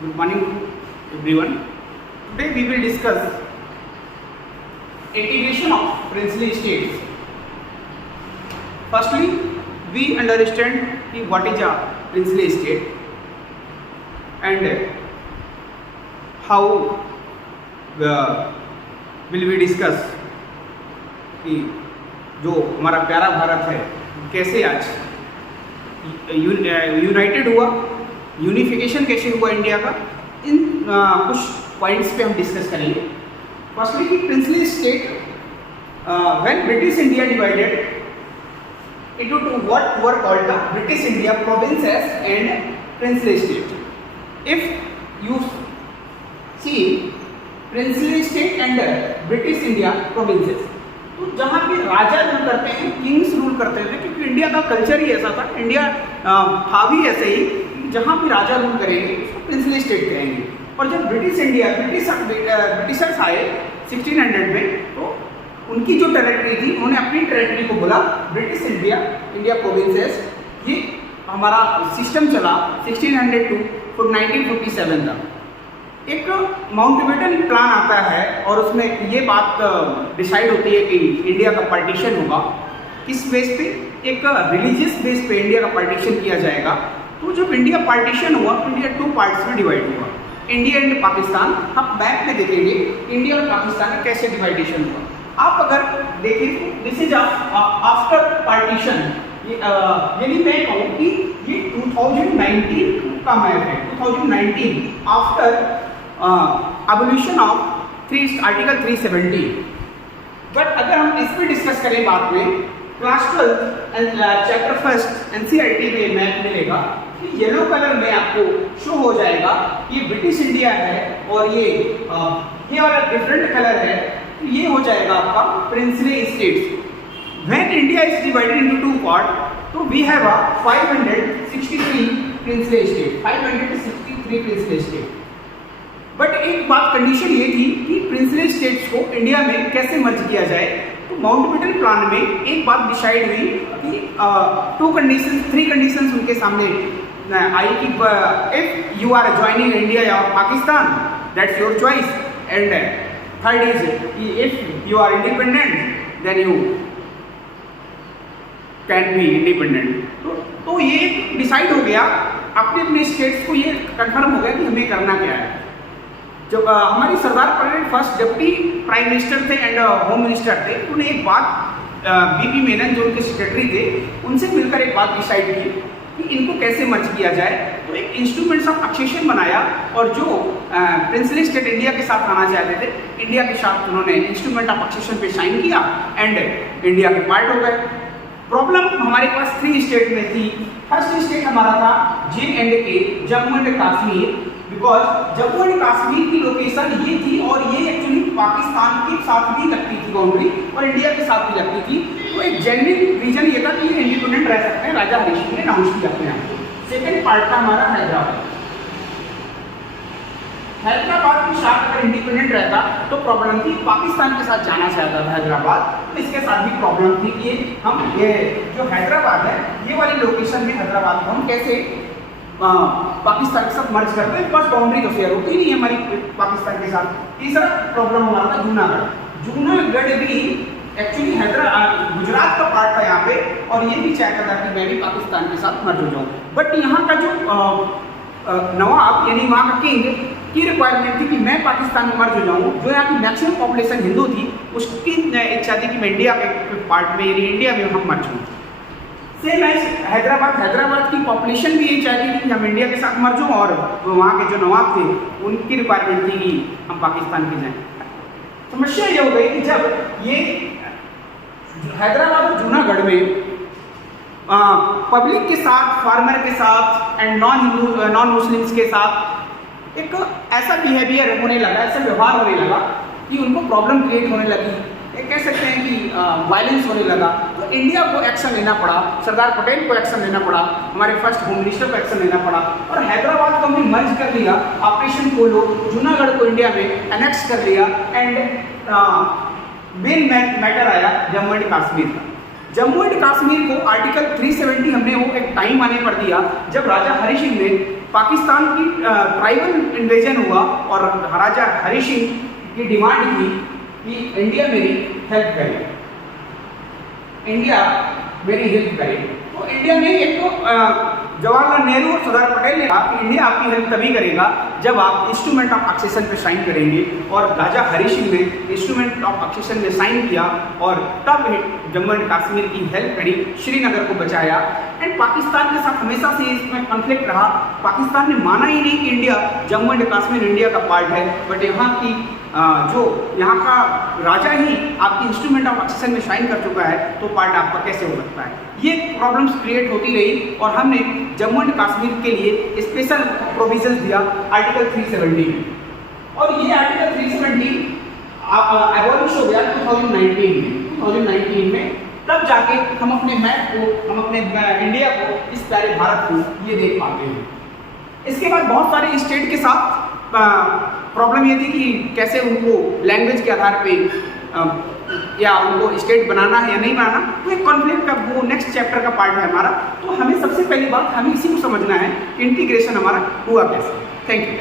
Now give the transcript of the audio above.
Good morning to everyone. Today we will discuss integration of princely states. Firstly, we understand what is a princely state and how will we discuss कि जो हमारा प्यारा भारत है कैसे आज United हुआ, unification कैसे हुआ इंडिया का, इन कुछ पॉइंट्स पे हम डिस्कस करेंगे. Firstly princely state, when British India divided into two what were called the British India provinces and princely state. If you see princely state and British India provinces, तो जहाँ पे राजा rule करते हैं, Kings rule करते थे, क्योंकि India का culture ही ऐसा था, इंडिया था भी ऐसे ही, जहाँ भी राजा रूल करेंगे उसको प्रिंसली स्टेट कहेंगे. और जब ब्रिटिशर्स आए 1600 में, तो उनकी जो टेरिटरी थी उन्होंने अपनी टेरिटरी को बोला ब्रिटिश इंडिया प्रोविंसेस. ये हमारा सिस्टम चला 1600 टू 1957 तक. एक माउंटबेटन प्लान आता है और उसमें ये बात डिसाइड होती है कि इंडिया का पार्टीशन होगा. किस बेस पे? एक रिलीजियस बेस पे इंडिया का पार्टीशन किया जाएगा. तो जब इंडिया पार्टीशन हुआ तो इंडिया 2 पार्ट्स में डिवाइड हुआ, इंडिया एंड पाकिस्तान. हम मैप में देखेंगे इंडिया और पाकिस्तान का कैसे डिवाइडेशन हुआ. आप अगर देखें तो दिस इज आफ्टर पार्टीशन. यदि मैं कहूँ कि ये 2019 का मैप है, 2019 after abolition of article 370. But अगर हम इस पर डिस्कस करें बाद में, क्लास 12 चैप्टर 1 एनसीईआरटी में मैप मिलेगा कि येलो कलर में आपको शो हो जाएगा ये ब्रिटिश इंडिया है और ये वाला डिफरेंट कलर है, ये हो जाएगा आपका princely states. When India is divided into 2 part, तो we have 563 princely state, 563 princely state. But एक बात कंडीशन ये थी कि प्रिंसली स्टेट्स को इंडिया में कैसे मर्ज किया जाए. तो माउंटबेटन प्लान में एक बात डिसाइड हुई कि 3 कंडीशंस उनके सामने आई कि if you are joining India या Pakistan, that's your choice, and third is if you are independent then you can be independent. तो ये डिसाइड हो गया, अपने अपने स्टेट्स को ये कंफर्म हो गया कि हमें करना क्या है. जब हमारी Sardar Patel first deputy prime minister थे एंड होम मिनिस्टर थे, उन्होंने एक बात बीपी मेनन जो उनके सेक्रेटरी थे उनसे मिलकर एक बात डिसाइड की कि इनको कैसे मर्ज किया जाए. तो एक इंस्ट्रूमेंट्स ऑफ एक्सेशन बनाया और जो प्रिंसली स्टेट इंडिया के साथ आना चाहते थे, इंडिया के साथ उन्होंने इंस्ट्रूमेंट ऑफ एक्सेशन पे साइन किया एंड इंडिया के पार्ट हो गए. प्रॉब्लम हमारे पास 3 स्टेट में थी. फर्स्ट स्टेट हमारा था JNK, Jammu and Kashmir, because Jammu and Kashmir की लोकेशन ये थी और ये एक्चुअली पाकिस्तान के साथ भी लगती थी बाउंड्री और इंडिया के साथ भी लगती थी. तो एक जेन्युइन रीजन ये था कि ये इंडिपेंडेंट रह सकते हैं. राजा हरीश ने अनाउंस किया अपने आप. सेकेंड पार्ट था हमारा हैदराबाद. हैदराबाद के साथ अगर इंडिपेंडेंट रहता तो प्रॉब्लम थी, पाकिस्तान के साथ जाना चाहता था हैदराबाद, तो इसके साथ भी प्रॉब्लम थी कि ये जो हैदराबाद है, ये वाली लोकेशन में हैदराबाद को हम कैसे पाकिस्तान के साथ मर्ज करते हैं. फर्स्ट बाउंड्री तो शेयर होती ही नहीं हमारी पाकिस्तान के साथ. तीसरा प्रॉब्लम हमारा था जूनागढ़ भी एक्चुअली गुजरात का पार्ट था यहाँ पे, और ये भी चाहता था कि मैं भी पाकिस्तान के साथ मर्ज हो जाऊँ. बट यहाँ का जो नवाब यानी वहाँ का किंग की रिक्वायरमेंट थी कि मैं पाकिस्तान में मर्ज हो जाऊँ. जो यहाँ की मैक्सिमम पॉपुलेशन हिंदू थी, उसकी इच्छा थी कि मैं इंडिया के पार्ट में यानी इंडिया में हम मर्ज हूँ. सेम एज हैदराबाद की पॉपुलेशन भी यही चाहती थी कि हम इंडिया के साथ मर्ज हों, और वहाँ के जो नवाब थे उनकी रिक्वायरमेंट थी कि हम पाकिस्तान के जाएं. समस्या ये हो गई कि जब ये हैदराबाद और जूनागढ़ में पब्लिक के साथ, फार्मर के साथ एंड नॉन मुस्लिम्स के साथ एक ऐसा बिहेवियर होने लगा, ऐसा व्यवहार होने लगा कि उनको प्रॉब्लम क्रिएट होने लगी. कह सकते हैं कि वायलेंस होने लगा. तो इंडिया को एक्शन लेना पड़ा, सरदार पटेल को एक्शन लेना पड़ा, हमारे फर्स्ट होम मिनिस्टर को एक्शन लेना पड़ा, और हैदराबाद को हमने मर्ज कर लिया, ऑपरेशन पोलो, जूनागढ़ को इंडिया में एनेक्स कर लिया. एंड मेन मैटर आया जम्मू एंड कश्मीर का. जम्मू एंड कश्मीर को आर्टिकल 370 हमने वो एक टाइम आने पर दिया जब राजा हरि सिंह ने पाकिस्तान की ट्राइबल इन्वेजन हुआ और राजा हरी सिंह की डिमांड की कि इंडिया मेरी हेल्प करे, इंडिया मेरी हेल्प करे। तो इंडिया ने एक तो जवाहरलाल नेहरू और सरदार पटेल ने कहा कि इंडिया आपकी हेल्प तभी करेगा जब आप इंस्ट्रूमेंट ऑफ एक्सेशन पे साइन करेंगे, और राजा हरी सिंह ने इंस्ट्रूमेंट ऑफ एक्सेशन में साइन किया और तब जम्मू एंड कश्मीर की हेल्प करी, श्रीनगर को बचाया। एंड पाकिस्तान के साथ हमेशा से इसमें कॉन्फ्लिक्ट रहा। पाकिस्तान ने माना ही नहीं कि India Jammu and Kashmir India का पार्ट है, बट यहाँ की जो यहाँ का राजा ही आपकी इंस्ट्रूमेंट ऑफ एक्सेशन में साइन कर चुका है, तो पार्ट आपका कैसे हो सकता है। ये प्रॉब्लम्स क्रिएट होती रही और हमने जम्मू एंड कश्मीर के लिए स्पेशल प्रोविजंस दिया आर्टिकल 370 में, और ये आर्टिकल 370 एबॉलिश हो गया 2019 में। तब जाके हम अपने मैप को, हम अपने इंडिया को, इस प्यारे भारत को ये देख पाते हैं। इसके बाद बहुत सारे स्टेट के साथ प्रॉब्लम ये थी कि कैसे उनको लैंग्वेज के आधार पे या उनको स्टेट बनाना है या नहीं बनाना। तो एक कॉन्फ्लिक्ट का वो नेक्स्ट चैप्टर का पार्ट है हमारा। तो हमें सबसे पहली बात हमें इसी को समझना है, इंटीग्रेशन हमारा हुआ कैसे। Thank you.